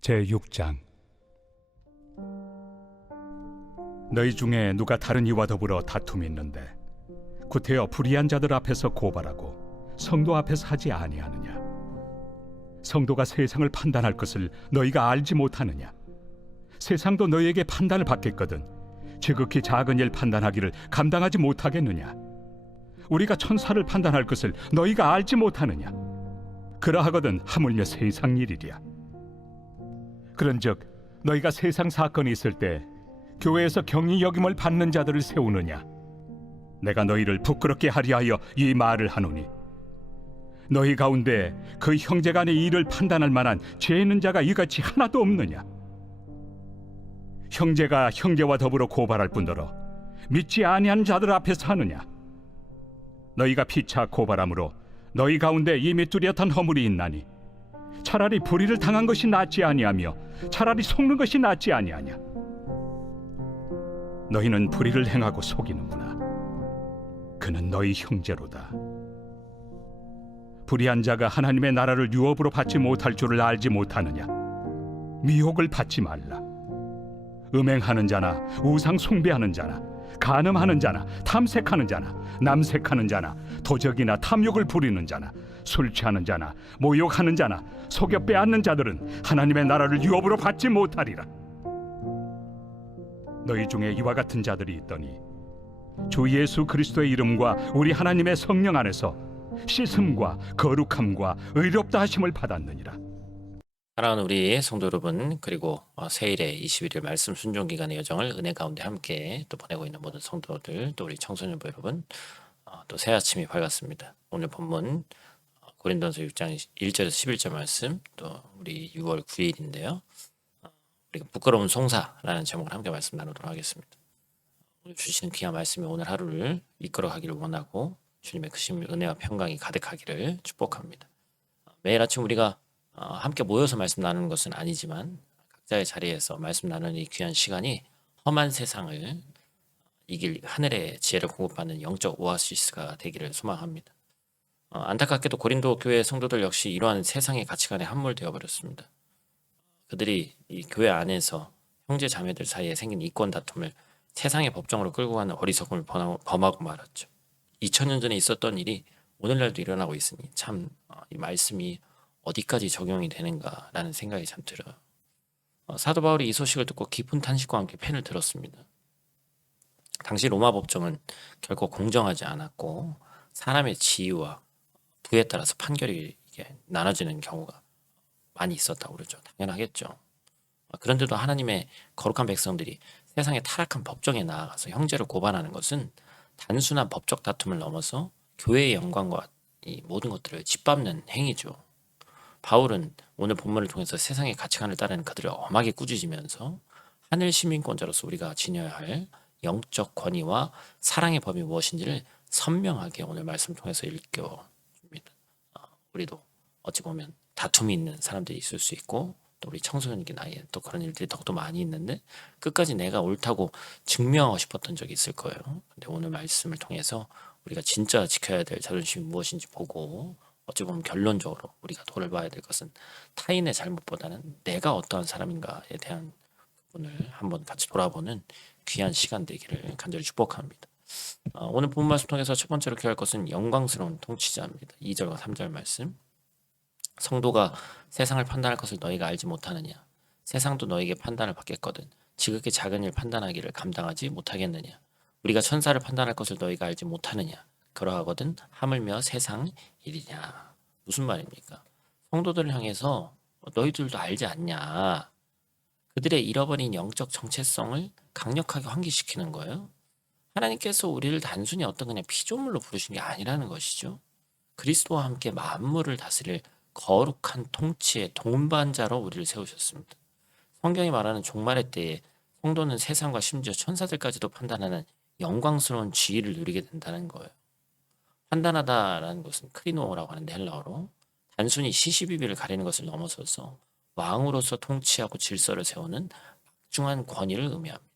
제6장. 너희 중에 누가 다른 이와 더불어 다툼이 있는데 구태여 불의한 자들 앞에서 고발하고 성도 앞에서 하지 아니하느냐? 성도가 세상을 판단할 것을 너희가 알지 못하느냐? 세상도 너희에게 판단을 받겠거든 지극히 작은 일 판단하기를 감당하지 못하겠느냐? 우리가 천사를 판단할 것을 너희가 알지 못하느냐? 그러하거든 하물며 세상 일이랴. 그런즉 너희가 세상 사건이 있을 때 교회에서 경히 여김을 받는 자들을 세우느냐? 내가 너희를 부끄럽게 하리 하여 이 말을 하노니, 너희 가운데 그 형제간의 일을 판단할 만한 죄 있는 자가 이같이 하나도 없느냐? 형제가 형제와 더불어 고발할 뿐더러 믿지 아니한 자들 앞에서 하느냐? 너희가 피차 고발함으로 너희 가운데 이미 뚜렷한 허물이 있나니 차라리 불의를 당한 것이 낫지 아니하며 차라리 속는 것이 낫지 아니하냐? 너희는 불의를 행하고 속이는구나. 그는 너희 형제로다. 불의한 자가 하나님의 나라를 유업으로 받지 못할 줄을 알지 못하느냐? 미혹을 받지 말라. 음행하는 자나 우상 숭배하는 자나 간음하는 자나 탐색하는 자나 남색하는 자나 도적이나 탐욕을 부리는 자나 술 취하는 자나 모욕하는 자나 속여 빼앗는 자들은 하나님의 나라를 유업으로 받지 못하리라. 너희 중에 이와 같은 자들이 있더니 주 예수 그리스도의 이름과 우리 하나님의 성령 안에서 씻음과 거룩함과 의롭다 하심을 받았느니라. 사랑하는 우리 성도 여러분, 그리고 새해일의 21일 말씀 순종 기간의 여정을 은혜 가운데 함께 또 보내고 있는 모든 성도들, 또 우리 청소년부 여러분, 또 새 아침이 밝았습니다. 오늘 본문 고린도전서 6장 1절에서 11절 말씀, 또 우리 6월 9일인데요. 우리가 부끄러운 송사라는 제목을 함께 말씀 나누도록 하겠습니다. 오늘 주시는 귀한 말씀이 오늘 하루를 이끌어가기를 원하고 주님의 크신 은혜와 평강이 가득하기를 축복합니다. 매일 아침 우리가 함께 모여서 말씀 나누는 것은 아니지만 각자의 자리에서 말씀 나누는 이 귀한 시간이 험한 세상을 이길 하늘의 지혜를 공급하는 영적 오아시스가 되기를 소망합니다. 안타깝게도 고린도 교회 성도들 역시 이러한 세상의 가치관에 함몰되어 버렸습니다. 그들이 이 교회 안에서 형제 자매들 사이에 생긴 이권 다툼을 세상의 법정으로 끌고 가는 어리석음을 범하고 말았죠. 2000년 전에 있었던 일이 오늘날도 일어나고 있으니 참 이 말씀이 어디까지 적용이 되는가라는 생각이 참 들어요. 사도 바울이 이 소식을 듣고 깊은 탄식과 함께 펜을 들었습니다. 당시 로마 법정은 결코 공정하지 않았고 사람의 지위와 부에 따라서 판결이 나눠지는 경우가 많이 있었다고 그러죠. 당연하겠죠. 그런데도 하나님의 거룩한 백성들이 세상의 타락한 법정에 나아가서 형제를 고발하는 것은 단순한 법적 다툼을 넘어서 교회의 영광과 이 모든 것들을 짓밟는 행위죠. 바울은 오늘 본문을 통해서 세상의 가치관을 따르는 그들을 엄하게 꾸짖으면서 하늘 시민권자로서 우리가 지녀야 할 영적 권위와 사랑의 법이 무엇인지를 선명하게 오늘 말씀 통해서 읽혀줍니다. 우리도 어찌 보면 다툼이 있는 사람들이 있을 수 있고 또 우리 청소년기 나이에 또 그런 일들이 더욱더 많이 있는데 끝까지 내가 옳다고 증명하고 싶었던 적이 있을 거예요. 근데 오늘 말씀을 통해서 우리가 진짜 지켜야 될 자존심이 무엇인지 보고 어찌 보면 결론적으로 우리가 돌아봐야 될 것은 타인의 잘못보다는 내가 어떠한 사람인가에 대한 부분을 한번 같이 돌아보는 귀한 시간 되기를 간절히 축복합니다. 오늘 본문 말씀 통해서 첫 번째로 기억할 것은 영광스러운 통치자입니다. 2절과 3절 말씀. 성도가 세상을 판단할 것을 너희가 알지 못하느냐? 세상도 너희에게 판단을 받겠거든 지극히 작은 일 판단하기를 감당하지 못하겠느냐? 우리가 천사를 판단할 것을 너희가 알지 못하느냐? 그러하거든 하물며 세상 일이냐? 무슨 말입니까? 성도들을 향해서 너희들도 알지 않냐? 그들의 잃어버린 영적 정체성을 강력하게 환기시키는 거예요. 하나님께서 우리를 단순히 어떤 그냥 피조물로 부르신 게 아니라는 것이죠. 그리스도와 함께 만물을 다스릴 거룩한 통치의 동반자로 우리를 세우셨습니다. 성경이 말하는 종말의 때에 성도는 세상과 심지어 천사들까지도 판단하는 영광스러운 지위를 누리게 된다는 거예요. 판단하다라는 것은 크리노라고 하는데 헬라어로 단순히 시시비비를 가리는 것을 넘어서서 왕으로서 통치하고 질서를 세우는 막중한 권위를 의미합니다.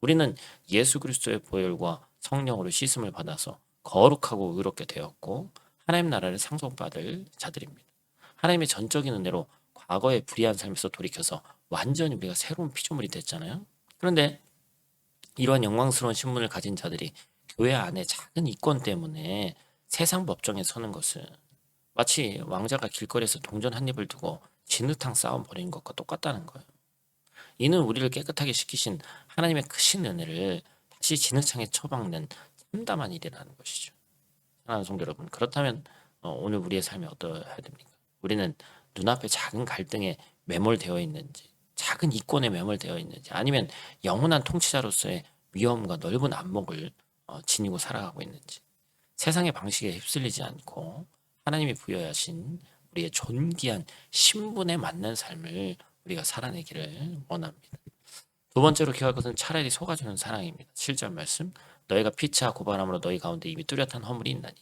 우리는 예수 그리스도의 보혈과 성령으로 씻음을 받아서 거룩하고 의롭게 되었고 하나님 나라를 상속받을 자들입니다. 하나님의 전적인 은혜로 과거의 불의한 삶에서 돌이켜서 완전히 우리가 새로운 피조물이 됐잖아요. 그런데 이러한 영광스러운 신분을 가진 자들이 교회 안에 작은 이권 때문에 세상 법정에 서는 것은 마치 왕자가 길거리에서 동전 한 입을 두고 진흙탕 싸움 벌이는 것과 똑같다는 거예요. 이는 우리를 깨끗하게 시키신 하나님의 크신 은혜를 다시 진흙탕에 처박는 참담한 일이라는 것이죠. 사랑하는 성도 여러분, 그렇다면 오늘 우리의 삶이 어떠해야 됩니까? 우리는 눈앞에 작은 갈등에 매몰되어 있는지, 작은 이권에 매몰되어 있는지, 아니면 영원한 통치자로서의 위엄과 넓은 안목을 지니고 살아가고 있는지, 세상의 방식에 휩쓸리지 않고 하나님이 부여하신 우리의 존귀한 신분에 맞는 삶을 우리가 살아내기를 원합니다. 두 번째로 기억할 것은 차라리 속아주는 사랑입니다. 7절 말씀, 너희가 피차 고발함으로 너희 가운데 이미 뚜렷한 허물이 있나니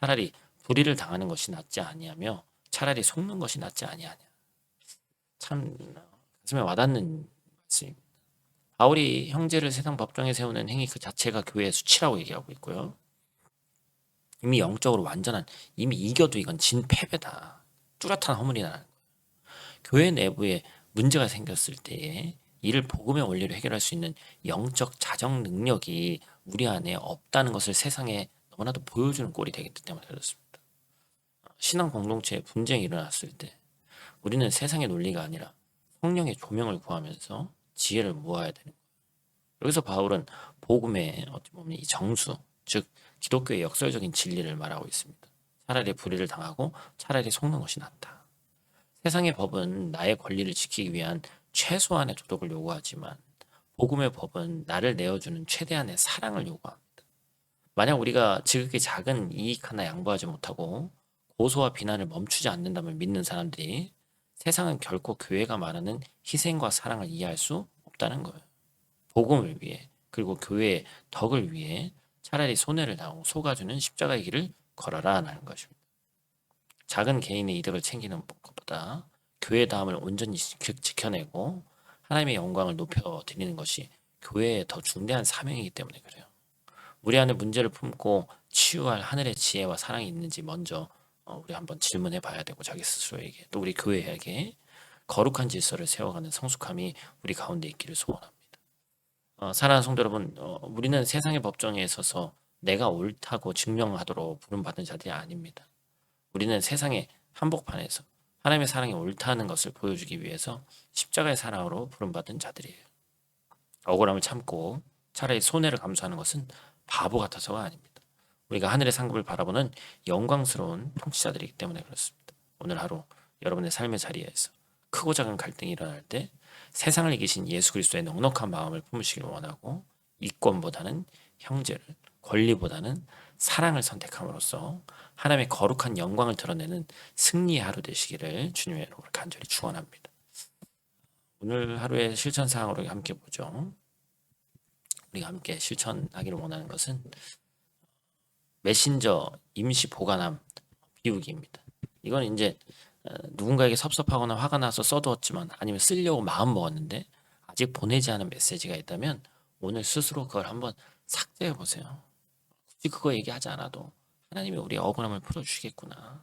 차라리 불의를 당하는 것이 낫지 아니하며 차라리 속는 것이 낫지 아니하냐. 참 가슴에 와닿는 말씀입니다. 바울이 형제를 세상 법정에 세우는 행위 그 자체가 교회의 수치라고 얘기하고 있고요. 이미 영적으로 완전한, 이미 이겨도 이건 진패배다. 뚜렷한 허물이 나는 거예요. 교회 내부에 문제가 생겼을 때에 이를 복음의 원리로 해결할 수 있는 영적 자정 능력이 우리 안에 없다는 것을 세상에 너무나도 보여주는 꼴이 되기 때문에 그렇습니다. 신앙 공동체에 분쟁이 일어났을 때 우리는 세상의 논리가 아니라 성령의 조명을 구하면서 지혜를 모아야 되는 거예요. 여기서 바울은 복음의 어떻게 보면 이 정수, 즉 기독교의 역설적인 진리를 말하고 있습니다. 차라리 불의를 당하고 차라리 속는 것이 낫다. 세상의 법은 나의 권리를 지키기 위한 최소한의 도덕을 요구하지만 복음의 법은 나를 내어주는 최대한의 사랑을 요구합니다. 만약 우리가 지극히 작은 이익 하나 양보하지 못하고 고소와 비난을 멈추지 않는다면 믿는 사람들이 세상은 결코 교회가 말하는 희생과 사랑을 이해할 수 없다는 거예요. 복음을 위해 그리고 교회의 덕을 위해 차라리 손해를 당하고 속아주는 십자가의 길을 걸어라 하는 것입니다. 작은 개인의 이득을 챙기는 것보다 교회다움을 온전히 지켜내고 하나님의 영광을 높여드리는 것이 교회의 더 중대한 사명이기 때문에 그래요. 우리 안에 문제를 품고 치유할 하늘의 지혜와 사랑이 있는지 먼저 우리 한번 질문해 봐야 되고 자기 스스로에게 또 우리 교회에게 거룩한 질서를 세워가는 성숙함이 우리 가운데 있기를 소원합니다. 사랑하는 성도 여러분, 우리는 세상의 법정에 있어서 내가 옳다고 증명하도록 부름받은 자들이 아닙니다. 우리는 세상의 한복판에서 하나님의 사랑이 옳다는 것을 보여주기 위해서 십자가의 사랑으로 부름받은 자들이에요. 억울함을 참고 차라리 손해를 감수하는 것은 바보 같아서가 아닙니다. 우리가 하늘의 상급을 바라보는 영광스러운 통치자들이기 때문에 그렇습니다. 오늘 하루 여러분의 삶의 자리에서 크고 작은 갈등이 일어날 때 세상을 이기신 예수 그리스도의 넉넉한 마음을 품으시길 원하고 이권보다는 형제를, 권리보다는 사랑을 선택함으로써 하나님의 거룩한 영광을 드러내는 승리의 하루 되시기를 주님의 이름으로 간절히 축원합니다. 오늘 하루의 실천 사항으로 함께 보죠. 우리가 함께 실천하기를 원하는 것은 메신저 임시 보관함 비우기입니다. 이건 이제 누군가에게 섭섭하거나 화가 나서 써두었지만 아니면 쓰려고 마음 먹었는데 아직 보내지 않은 메시지가 있다면 오늘 스스로 그걸 한번 삭제해 보세요. 굳이 그거 얘기하지 않아도 하나님이 우리의 억울함을 풀어주시겠구나.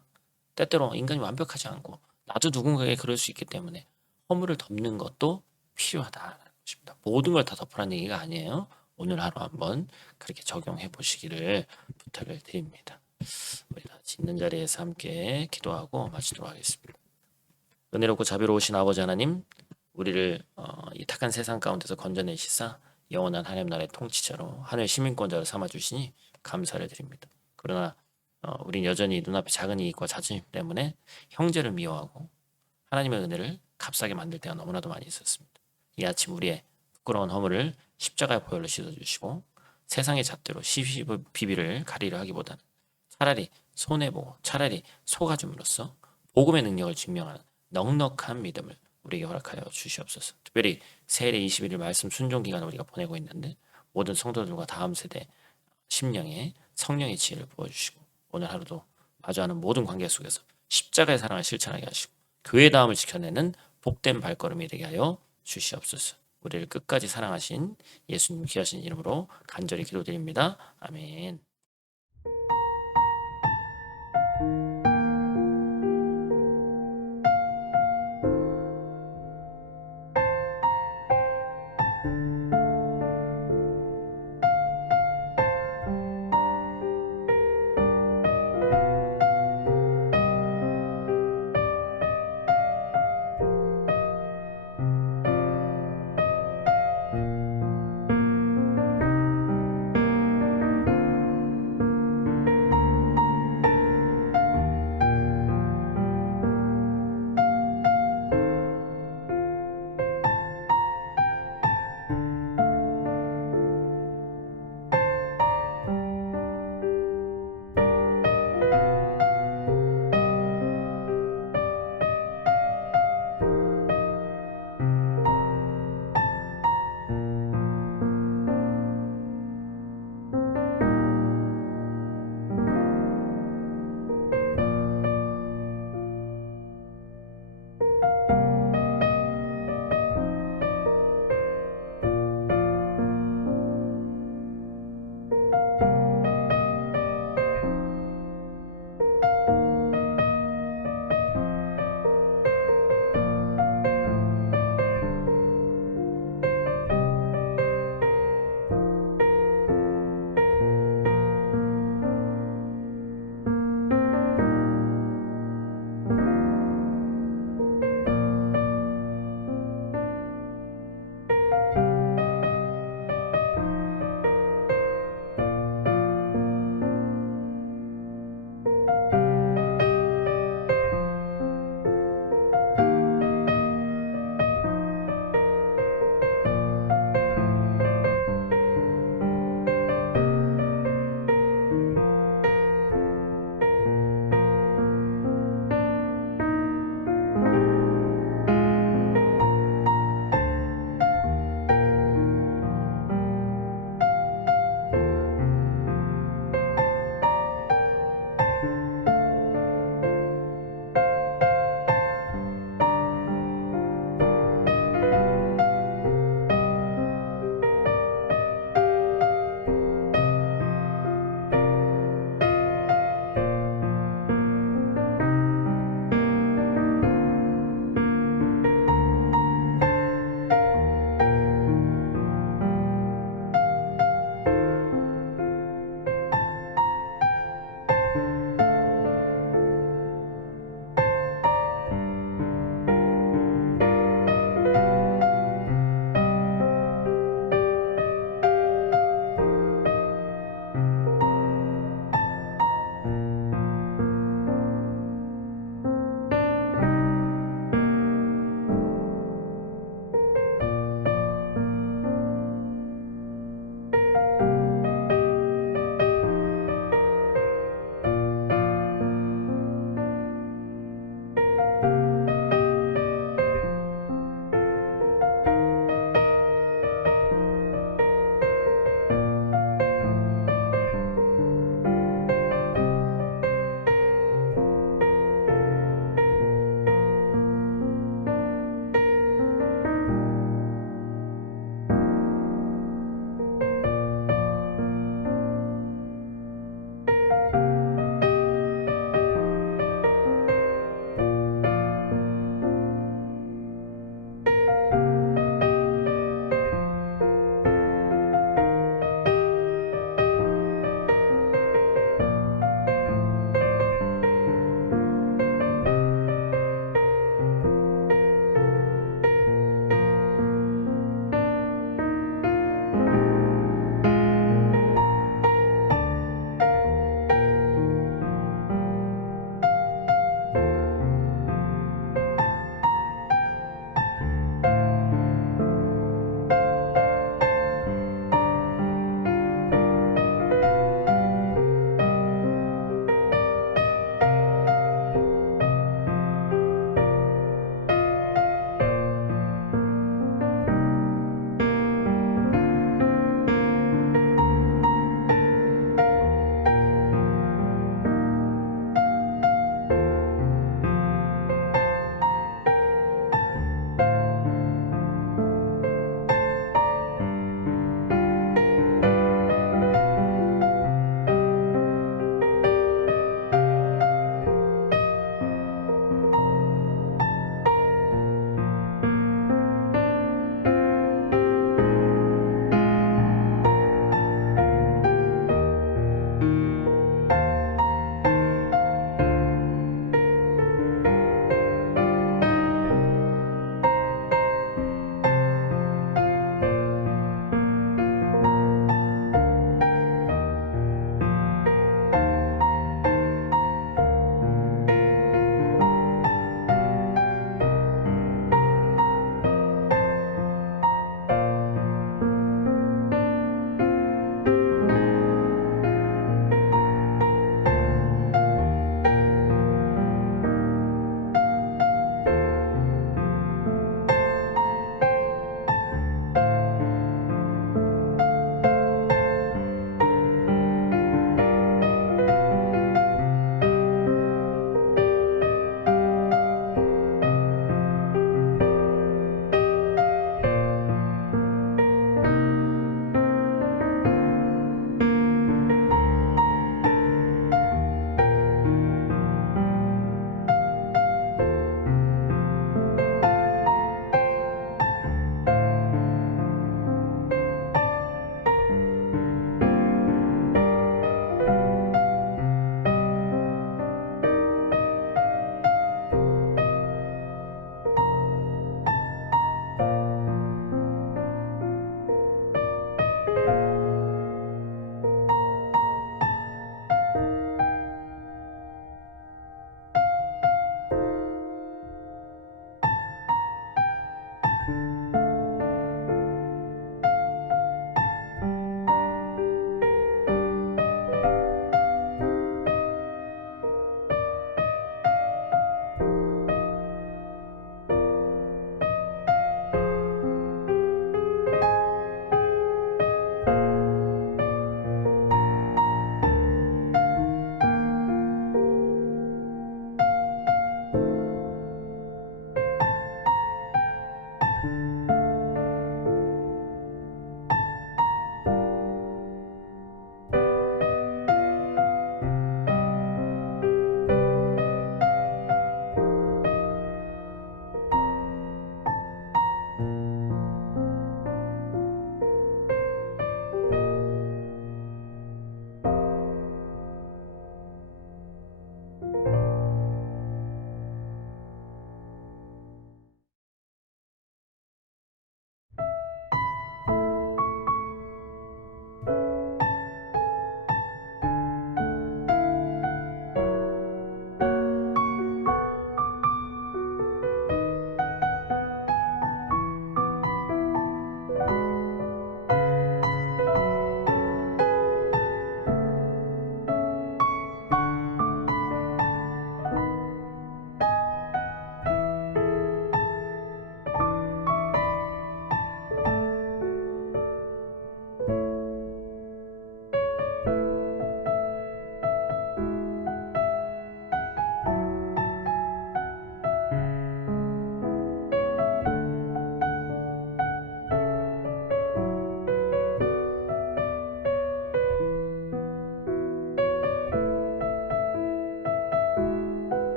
때때로 인간이 완벽하지 않고 나도 누군가에게 그럴 수 있기 때문에 허물을 덮는 것도 필요하다는 것입니다. 모든 걸 다 덮으라는 얘기가 아니에요. 오늘 하루 한번 그렇게 적용해 보시기를 부탁을 드립니다. 우리 다시 있는 자리에서 함께 기도하고 마치도록 하겠습니다. 은혜롭고 자비로우신 아버지 하나님, 우리를 이 탁한 세상 가운데서 건져내시사 영원한 하나님 나라의 통치자로 하늘 시민권자로 삼아주시니 감사를 드립니다. 그러나 우린 여전히 눈앞에 작은 이익과 자존심 때문에 형제를 미워하고 하나님의 은혜를 값싸게 만들 때가 너무나도 많이 있었습니다. 이 아침 우리의 부끄러운 허물을 십자가의 보혈로 씻어주시고 세상의 잣대로 시비비비를 가리려 하기보다는 차라리 손해보고 차라리 속아줌으로써 복음의 능력을 증명하는 넉넉한 믿음을 우리에게 허락하여 주시옵소서. 특별히 세일의 21일 말씀 순종 기간을 우리가 보내고 있는데 모든 성도들과 다음 세대 심령에 성령의 지혜를 부어주시고 오늘 하루도 마주하는 모든 관계 속에서 십자가의 사랑을 실천하게 하시고 교회 다움을 지켜내는 복된 발걸음이 되게 하여 주시옵소서. 우리를 끝까지 사랑하신 예수님 귀하신 이름으로 간절히 기도드립니다. 아멘.